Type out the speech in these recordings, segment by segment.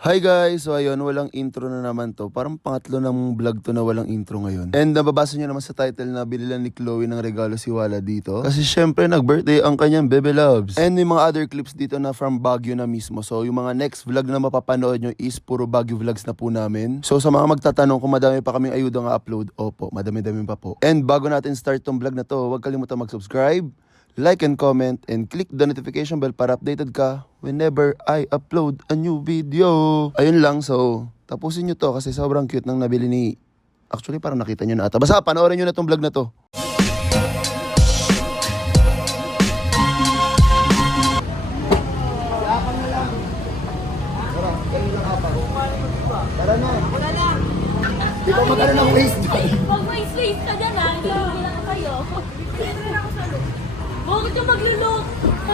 Hi guys! So ayun, walang intro na naman to. Parang pangatlo ng vlog to na walang intro ngayon. And nababasa nyo naman sa title na bililan ni Chloe ng regalo si Wala dito. Kasi syempre nag-birthday ang kanyang Bebe Loves. And may mga other clips dito na from Baguio na mismo. So yung mga next vlog na mapapanood nyo is puro Baguio vlogs na po namin. So sa mga magtatanong kung madami pa kaming ayuda nga upload, opo, madami-dami pa po. And bago natin start tong vlog na to, huwag kalimutan mag-subscribe, like and comment, and click the notification bell para updated ka whenever I upload a new video. Ayun lang, so tapusin nyo to kasi sobrang cute ng nabili ni... Actually, parang nakita nyo na ata. Basta panoorin nyo na tong vlog na to. Tara na. Di ba magkano ng waste dyan? Pag may space ka dyan ha, hindi lang kayo. Bakit ka maglulok?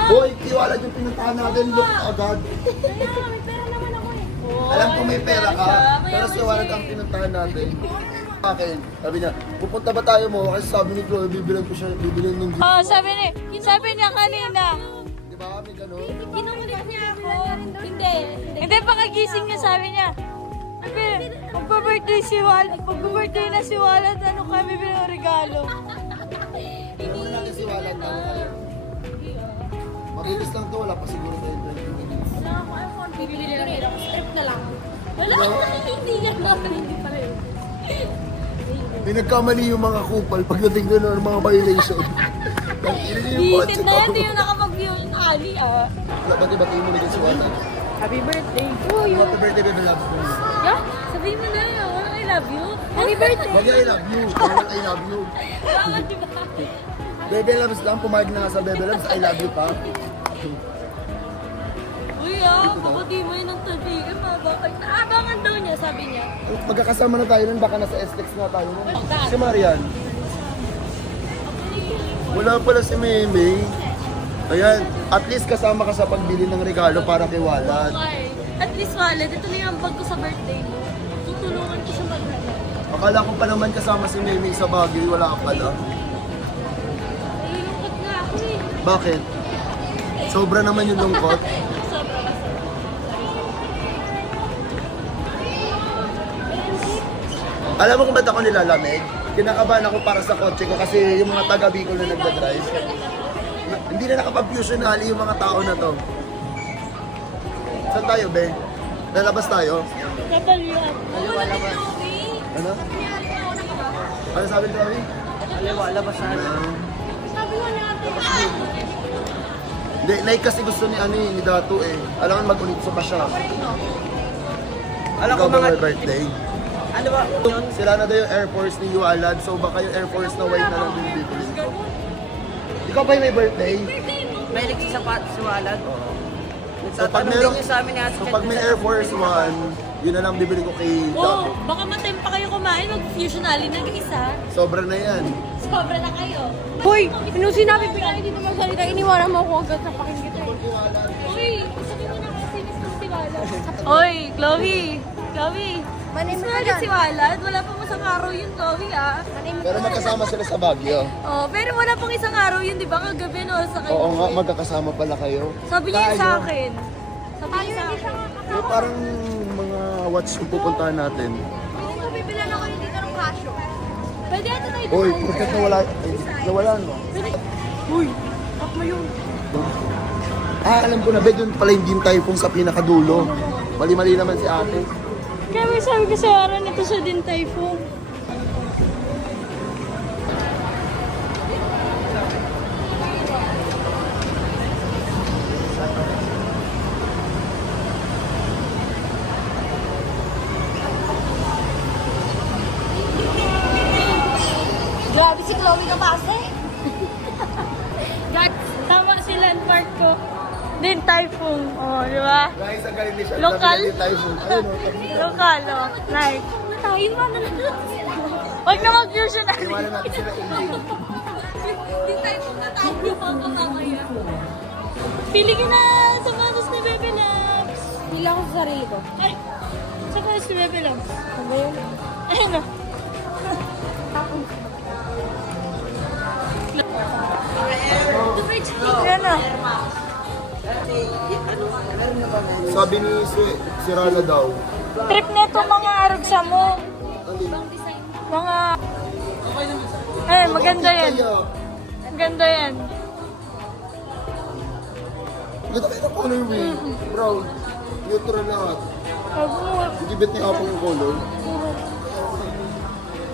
Boy, tiwala yung pinuntahan natin. Look agad. Kaya, may pera naman ako eh. Alam ko may pera ka, pero tiwala ang pinuntahan natin. Akin, sabi niya, pupunta ba tayo mo? Kasi sabi ni Chloe, bibilan ko siya, bibilan ng... Oh, sabi niya kanina. Di ba kami gano'n? Kinukulit niya ako. Hindi. Hindi pa kagising niya, sabi niya. Sabi, magpa-birthday si Wal, magpa-birthday na si Wal at ano kami bilang regalo. Pero muna natin si Wala na kayo. Marilis lang to, wala pa siguro tayo 20 minutes. Wala ako, ano kung bibili na rin ako. Script na lang. Wala, hindi yan natin. Hindi pala yun. May nagkamali yung mga kupal pagdating doon ng mga violation. Bitin na yan, hindi yung nakapag-view yung ali ah. Bati-bati mo na dyan si Wala. Happy birthday. Uy, Happy birthday, baby loves mo. yeah? Sabihin mo na yun, I love you. Happy birthday. Wag I love you. Bakit I love you? Bakit diba? Bebe loves lang, pumayag na nga sa Bebe loves, I love you pa. Uy kapatid mo yun ang tabi. Bakit? Naabangan daw niya, sabi niya. Magkakasama na tayo nun, baka nasa STEX na tayo nun. Si Marian. Wala pala si Meme. Ayan, at least kasama ka sa pagbili ng regalo para kay Walad. Okay. At least wallet, ito na yung bag ko sa birthday mo. Tutulungan ko siya magdala. Akala ko pa naman kasama si Meme sa Baguio, wala ka pala. Nahilungkot nga ako eh. Bakit? Sobra naman yung lungkot. Sobra kasi. Alam mo kung ba't ako nilalamig? Kinakabahan ako para sa kotse ko kasi yung mga taga Bicol na nagdadrive. Hindi na nakapag-fusionally yung mga tao na to. Saan tayo, be? Lalabas tayo? Kapalyan. Wala ba? Ano? Ano sabi ni Chloe? Sabi nga natin. Hindi, like kasi gusto ni ni Dato eh. Alam mag-ulit pa siya. Alam ko Ikaw ba mga... may birthday? Ano ba? Yun? Sila na daw yung Air Force ni Yualad, so baka yung Air Force na white na lang din bibili ko. Ikaw ba yung may birthday? May nagsisapat si Walad. So pag Nagtatanong meron, din yun sa amin ni Ate so Chat. pag may Air Force One, yun na lang bibili ko kay Oh, Dato. baka matim pa kayo kumain, mag-fusionally ng isa. Sobra na yan. Sobra na kayo. Hoy, nung sinabi ko na hindi na magsalita, iniwanan mo ako agad sa pakinggan. Uy, sabi mo na kasi miss ko si Walad. Hoy, Chloe. Chloe, miss mo agad si Walad. Wala pang isang araw yun, Chloe ah. Pero magkasama sila sa Baguio. Oh, pero wala pang isang araw yun, di ba? Kagabi no, sa kayo. Oo nga, magkakasama pala kayo. Sabi niya yun sa akin. Sabi niya sa akin. Eh, parang mga watch yung pupuntahan natin. Hindi ko bibilan ako dito ng kasyo. Pwede ata tayo Uy, porket nawala, nawala no? Uy, tak mo yun. Ah, alam ko na, be, doon pala yung tayo kung sa pinakadulo. Mali-mali naman si ate. Kaya may sabi ko sa araw nito sa Din Typhoon. Grabe si Chloe Kapase. God, tama si landmark ko. Din Typhoon. Oh, di ba? Guys, ang galing ni siya. Lokal? Tayo po. Ayun, oh. Lokal, oh. Like, Tayo man na lang. wag na mag-fusion na. Iwanan natin sila ending. Hindi tayo na tayo mamaya. Pili ka na sa manos ni Bebe Loves. Bilang ko sa sarili ko. Ay, sa manos ni Bebe Loves. Ano yun? Ayun, oh. Yan, oh. Sabi ni sira na daw. Trip nito mga arugsa mo. Mga... Eh, maganda yan. Maganda yan. Ganda kayo ng colorway. Brown. Neutral lahat. Hindi bet ni Apple yung color.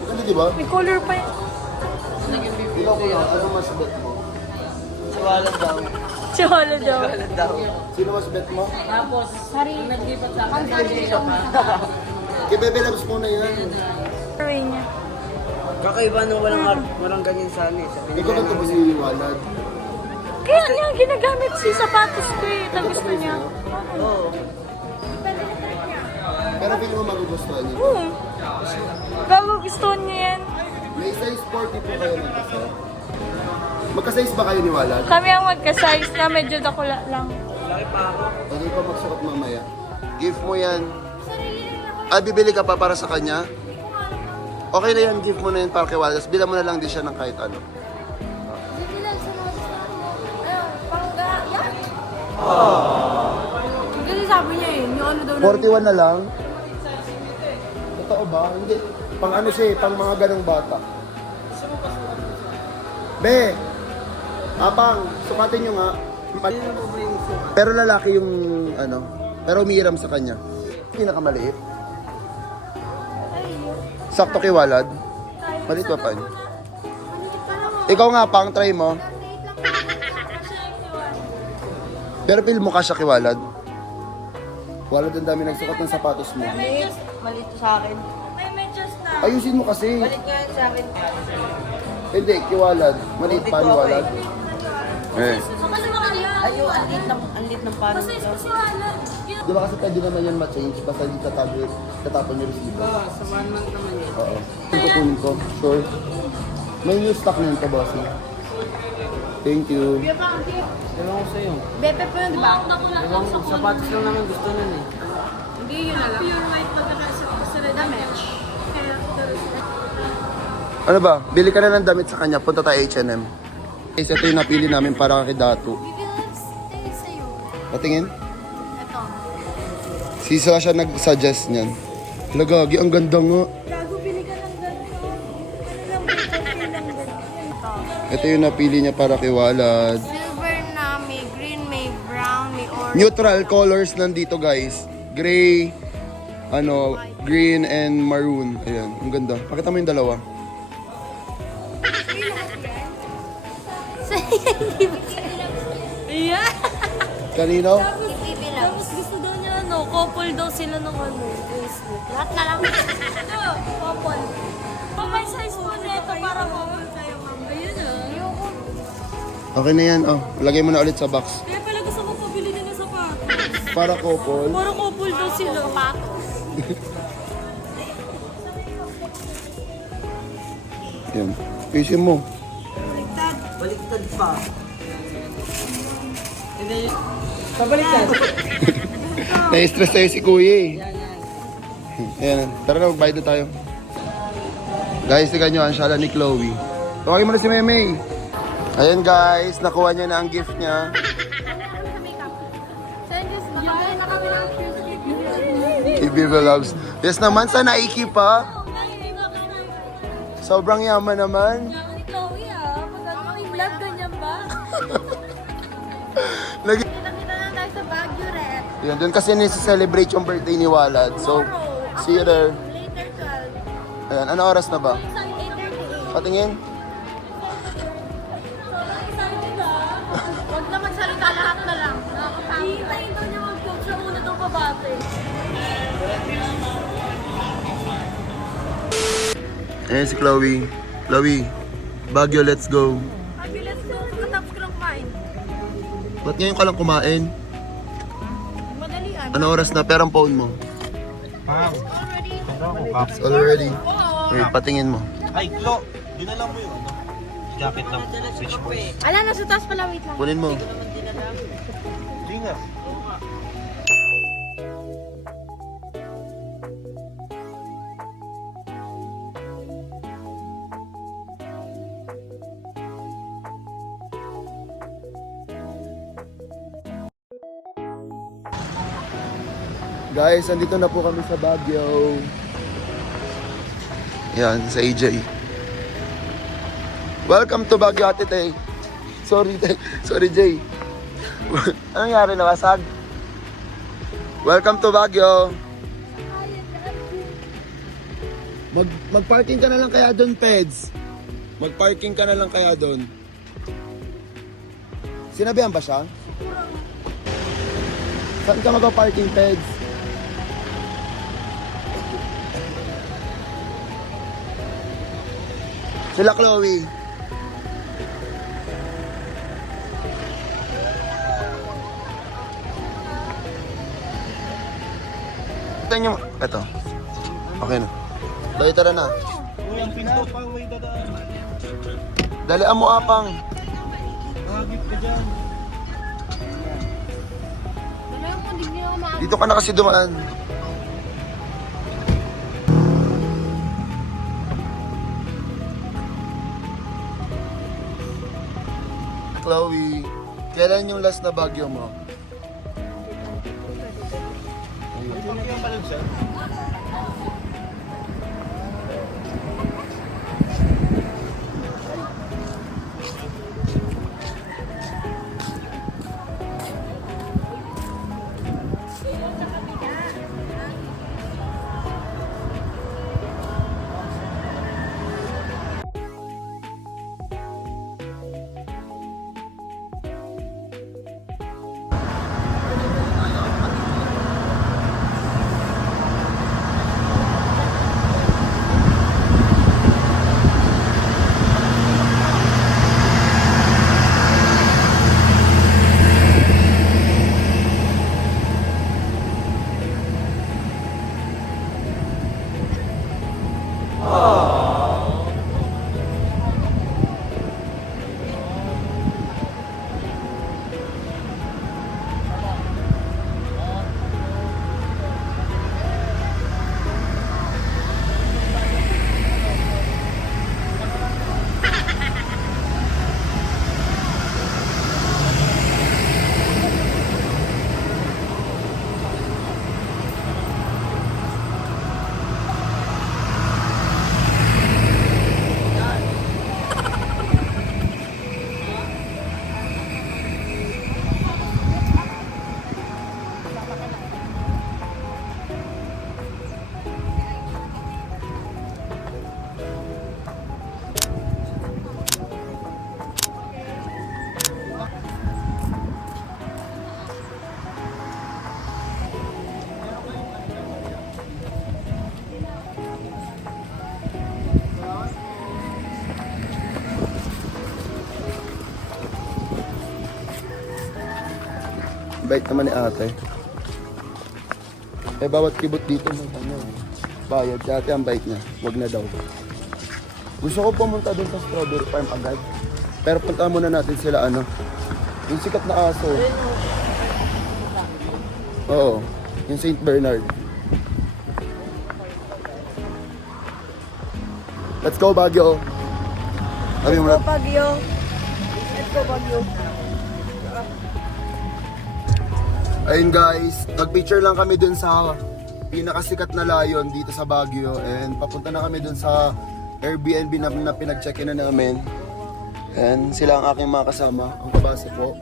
Maganda diba? May color pa yan. Ikaw ko lang, ano mas bet mo? Siwalat daw. Tsawala daw. Siwalat daw. Sino mas bet mo? Tapos, naglipat sa akin. Kay Bebe Loves muna yan. Colorway niya. Kakaiba nung walang ganyan sa amin. Ikaw ganito ba si Walad? Kaya niya ginagamit si sapatos ko eh. Ito gusto niya. Oo. Pero feeling mo magugustuhan niyo. Bago gusto niya yan. May size 40 po kayo nagkasa. Magka-size ba kayo ni Walad? Kami ang magka-size na medyo dakula lang. Laki pa ako. Pwede ko magsuot mamaya. Gift mo yan. Bibili ka pa para sa kanya? Okay na yan, gift mo na yan para kay Walad. Tapos bilang mo na lang din siya ng kahit ano. Kasi sabi niya eh, yung ano daw 41 na lang? Totoo ba? Hindi. Pang ano siya eh, pang mga ganong bata. Be! Apang, sukatin nyo nga. Pero lalaki yung ano, pero umiiram sa kanya. Pinakamaliit. Sakto kay Walad. Maliit pa pa. Ikaw nga pang, try mo. Pero feel mo kasya kay Walad. Walad ang dami nagsukat ng sapatos mo. Malit sa akin. May medyas na. Ayusin mo kasi. Malit nga yan sa akin. Hindi, kay Walad. Maliit pa ni Walad. Eh. Ay, yung anlit ng parang ito. Di ba kasi pwede naman yan ma-change basta hindi tatapon yung resibo? Sa 1 month naman yun. Oo. Kukunin ko. Sure. May new stock na yun ka, bossy. Thank you. Ewan ko sa'yo. Bepe po yun, di ba? Ewan ko, sapatos lang naman gusto nun eh. Hindi yun na lang. Pure white pagkakasip ko sa red damage. Ano ba? Bili ka na ng damit sa kanya. Punta tayo H&M. Guys, ito yung napili namin para kay Datu. Patingin? Ito. Si Sasha nag-suggest niyan. Lagagi, ang ganda nga. Gago, pili ka ng ganito. Ano lang ba ito? Okay lang ganito. Ito yung napili niya para kay Walad. Silver na, may green, may brown, may orange. Neutral colors nandito guys. Gray, ano, green and maroon. Ayan, ang ganda. Pakita mo yung dalawa. Yeah. Kanino? Tapos gusto daw niya ano, couple daw sila ng ano, Facebook. Lahat na lang. Couple. Pag may size po nito para couple kayo, ma'am. Ayun Okay na yan. Oh, lagay mo na ulit sa box. Kaya pala gusto ko pabili din ng sapatos. Para couple. Para couple daw sila. Yan. Isin mo. Baliktad pa. Hindi. Sa baliktad. Na-stress tayo si Kuya eh. Ayan. Tara na, magbayad na tayo. Guys, tignan nyo ang shala ni Chloe. Tawagin mo na si Meme. Ayan guys, nakuha niya na ang gift niya. Nakabili na kami ng shoes. Ibiba loves. Yes naman, sana Nike pa. Sobrang yaman naman. Ni Chloe pag ano, i-vlog ganyan ba? Lagi. Nakita na tayo sa Baguio Red. Yan, doon kasi nisi-celebrate yung birthday ni Walad. So, see you there. Later 12. Ayan, ano oras na ba? 8:38. Patingin. Huwag na magsalita, lahat na lang. Nakakapangit. Hintayin daw niya mag-vlog siya muna daw pabate. Ayan si Chloe. Chloe, Baguio, let's go. Let's go. Katapos ko lang kumain. Ba't ngayon ka lang kumain? Madalian. Ano oras na? Perang phone mo. It's already. Wait, patingin mo. Ay, Klo, dinala mo yun. Jacket lang. Switch mo. Ala, nasa taas pala, wait lang. Kunin mo. Hindi nga. Guys, andito na po kami sa Baguio. Yan, sa AJ. Welcome to Baguio, Ate Tay. Sorry, Tay. Sorry, Jay. Anong nangyari, nawasag? Welcome to Baguio. Mag-parking ka na lang kaya doon, Peds. Mag-parking ka na lang kaya doon. Sinabihan ba siya? Saan ka mag-parking, Peds? Sila Chloe. Ito nyo. Ito. Okay na. Dahil tara na. Uy, ang pinto pa may dadaan. Dalian mo, Apang. Nakagip ka dyan. Dalawa ko hindi niyo ma... Dito ka na kasi dumaan. Chloe, kailan yung last na Baguio mo? Yung palag siya. Bait naman ni ate. Eh, bawat kibot dito may ano, bayad. Si ate ang bait niya. Wag na daw. Gusto ko pumunta dun sa strawberry farm agad. Pero punta muna natin sila ano. Yung sikat na aso. Oo. Yung St. Bernard. Let's go, Baguio. Sabi mo na. Baguio. Let's go, Baguio. Ayun guys, nag-picture lang kami dun sa pinakasikat na layon dito sa Baguio. And papunta na kami dun sa Airbnb na pinag-check-in na namin. And sila ang aking mga kasama. Ang kabasa po.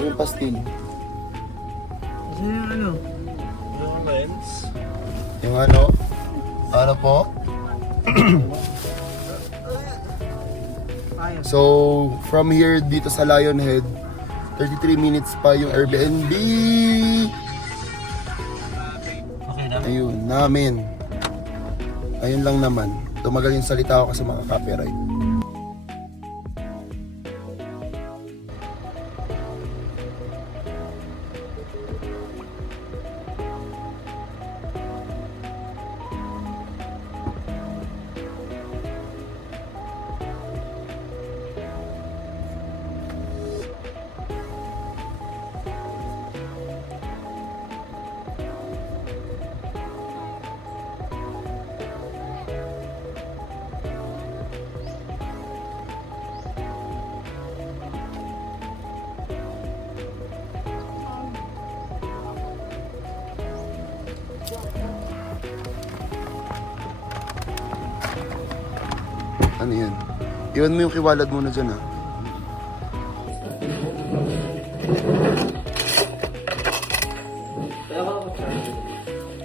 Yung pastil. Sino yung ano? Yung lens. Yung ano? Ano po? So, from here dito sa Lionhead, 33 minutes pa yung Airbnb. Okay na. Ayun, namin. Ayun lang naman. Tumagal yung salita ko kasi mga copyright. Ano yan? Iwan mo yung kiwalad muna dyan, ha?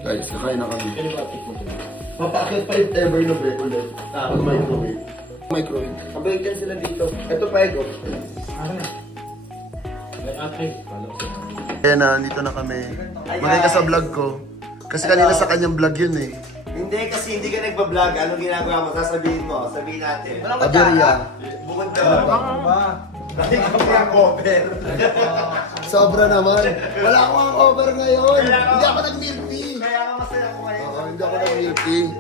Guys, kakain na kami. Papakit pa yung ever na break ulit. Microwave. Microwave. Mabalik yan sila dito. Ito pa, ego. Ayan na, dito na kami. Magay ka sa vlog ko. Kasi kanina sa kanyang vlog yun eh. Hindi, kasi hindi ka nagpa-vlog. Anong ginagawa mo? Sasabihin mo. Sabihin natin. Aberya. Bukod ka. Nakikita yung cover. Sobra naman. Wala akong hangover ngayon. Hindi ako nag-milk tea. Kaya nga masaya ko ngayon. Oo, hindi ako nag-milk tea.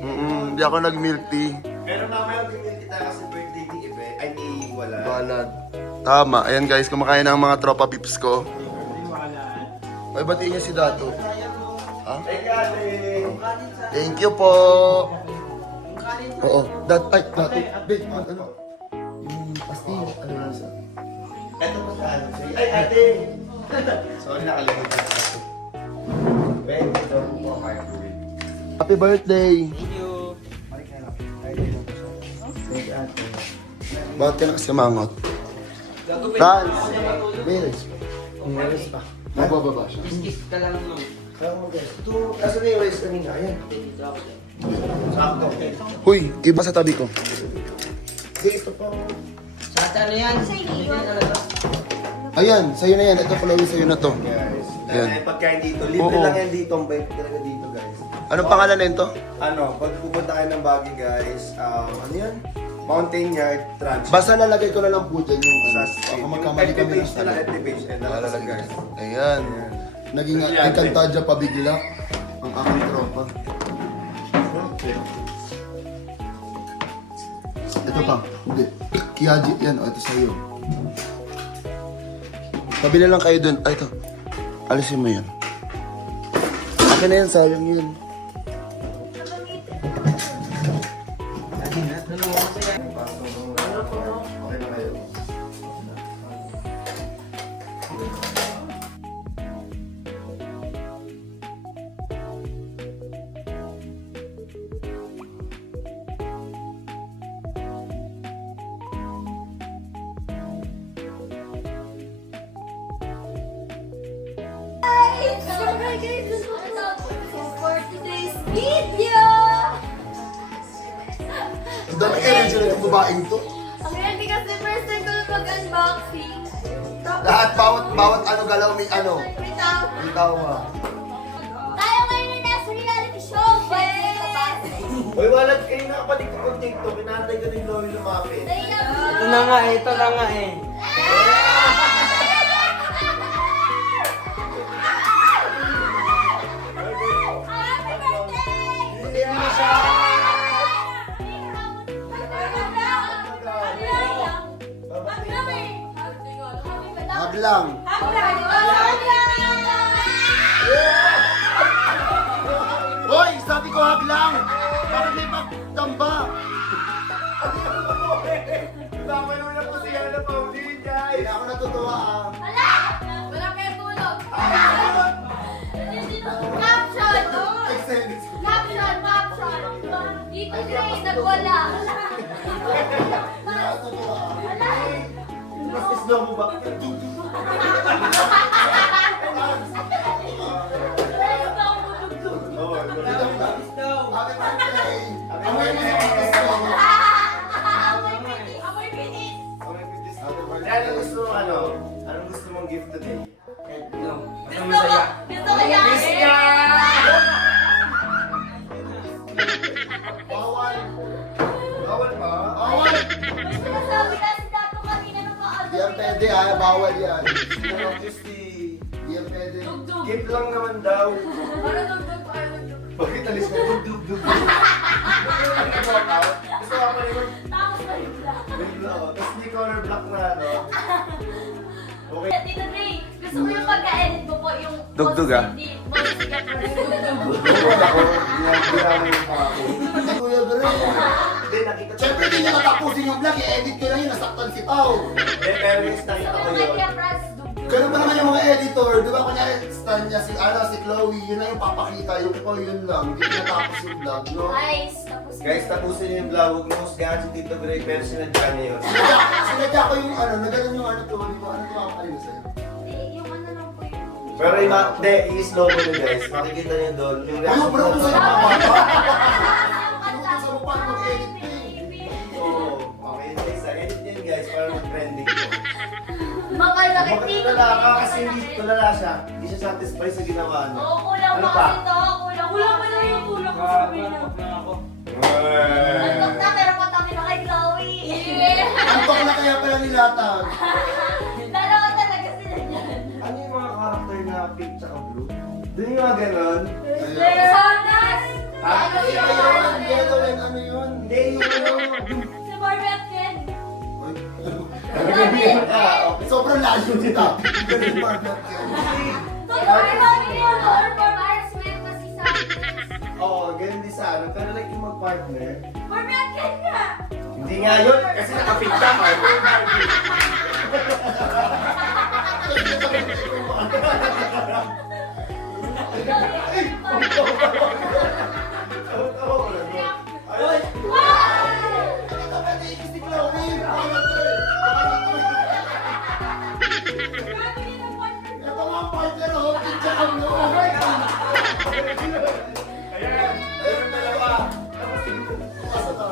Hindi ako nag-milk tea. Pero mamaya mag-email kita kasi birthday ni Ibe. Ay, ni Wala. Balad. Tama. Ayan guys, kumakain ng mga tropa pips ko. Ay, batiin niya si Dato. Ha? Thank you po. Oo. Dato. Babe, ano? Yung pastil. Ano lang sa? Ito pa sa ano sa'yo. Ay, ate! Sorry, nakalimutan ko. Ben, ito po ang microwave. Happy birthday! Thank you, ate. Bakit ka na kasi mangot? Dance! Meron. Meron pa. Magbababa siya. Kiss ka lang mo. Kaya mo guys. Ito, nasa na yung rice kanina? Ayan. Sakto. Huy, iba sa tabi ko. Sige, ito pa. Sa ano yan? Ayan, sa'yo na yan. Ito pala sa'yo na to. Guys. Ayan. Ayan. Pagkain dito. Libre Oo. lang yan dito. Ang bait talaga dito, guys. Anong pangalan nito? Ano, pag pupunta kayo ng Baguio, guys, ano yan? Mountain Yard Transit. Basta lalagay ko na lang po dyan yung Sa ano. street. Ako magkamali kami ng page nila, salat. FB page. And nalalagay, guys. Ayan. Naging Encantadja pabigla ang aking tropa. Ito pa. Hindi. Kiyaji yan. O, ito sa'yo. Pabila lang kayo dun. Ay, ito. Alisin mo yan. Akin na yan. Sayang yun. Okay na kayo. For today's video! Ang dami energy na itong babaeng to. Ang ready kasi first time ko lang mag-unboxing. Lahat, bawat ano galaw may ano. Bitaw. Ang tawa. Tayo ngayon na nasa reality show! Uy, walat kayo nakapalig ko kung TikTok. Pinatay ko din Lowy lumapit. Ito na nga eh, ito na nga eh. Happy birthday! Hindi mo na siya. Hablang. Hoy, sabi ko hablang. Bakit may pagtamba? Tama naman na po siya na Paulin, guys. Hindi ako natutuwa ah. Wala! Wala kayo tulog! Caption! Excited. Caption! Caption! Dito Grace, nagwala! Natutuwa. Wala! Mas slow mo ba? Wala pa akong matugtog. Happy birthday. Happy birthday. Amoy pinis! Anong gusto mo, ano? Anong gusto mong gift today? Gusto ko yan! Bawal. Bawal pa? Bawal. May sinasabi na si Dato kanina nung Di yan pwede ah. Bawal yan. Ano, Christy? Di yan pwede. Dugdug! Gift lang naman daw. Ano dugdug? Ano dugdug? Bakit alis mo? Dug-dug-dug. Ano walk out? Gusto ko pa rin Tapos bigla. bigla. Tapos hindi color black na, ano? Okay. Tito Dre, gusto ko yung pagka-edit mo po yung Dugdug, ah? Hindi, sikat na rin dugdug. Bukod ako, ginagawa mo yung pako. Hindi Kuya Gre. Hindi, nakita ko. Siyempre hindi niya matapusin yung vlog. I-edit ko na yun. Nasaktan si Pao. Pero yes, nakita ko Gusto ko yung yun. kay Franz dugdug. Ganun ba naman yung mga editor? Di ba kunyari stand niya si Chloe, yun na yung papakita, yung ko yun lang, hindi natapos yung vlog, no? Guys, tapos Guys, tapusin niyo yung vlog. Huwag mo husgahan si Tito Greg, pero sinadya niya yun. Sinadya ko yung naganon yung to, di ba? Ano makakalimutan sa'yo? yung ano lang po yung... Pero hindi, i-slow mo yun guys. Makikita niyo doon. Yung Ayun, reaction bro, kung sa'yo mo. mga bata. Yung Kung sa mukha ng edit Oo. Okay, guys. Edit niyo yun guys, para mag-trending ko. Makalakit Bakit dito. tulala ka? Kasi hindi tulala siya. Hindi siya satisfied sa ginawa niya. Oo, kulang Ano pa pa? kasi to. Kulang pa na yung kulang ko sabi niya. Antok na pero patami na kay Chloe. Antok na kaya pala nilatag. Dalawa talaga sila dyan. Ano yung mga karakter na pink tsaka blue? Doon yung mga ganon. Sonas! Ah, Yellow and ano yun? Hindi, yung Si Barbie at Ken. Sobrang layo nito. Ganun partner yun. Barbie yun. Embarrassment kasi sa... Oo, ganun din sa ano. Pero like yung mag-partner, Barbie at Ken nga. hindi nga yun. Kasi nakapink ka. Ito pa na si Chloe. Ito nga ang partner ko. Pizza ang noon. Ayun, dalawa. Asa to?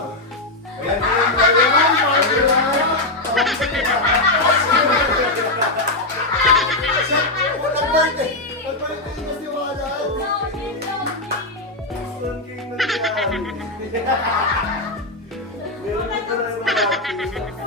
Ayan, ayan. Nag-birthday. Nag-birthday na si Wala. Stone King na yan. Meron ka na naman.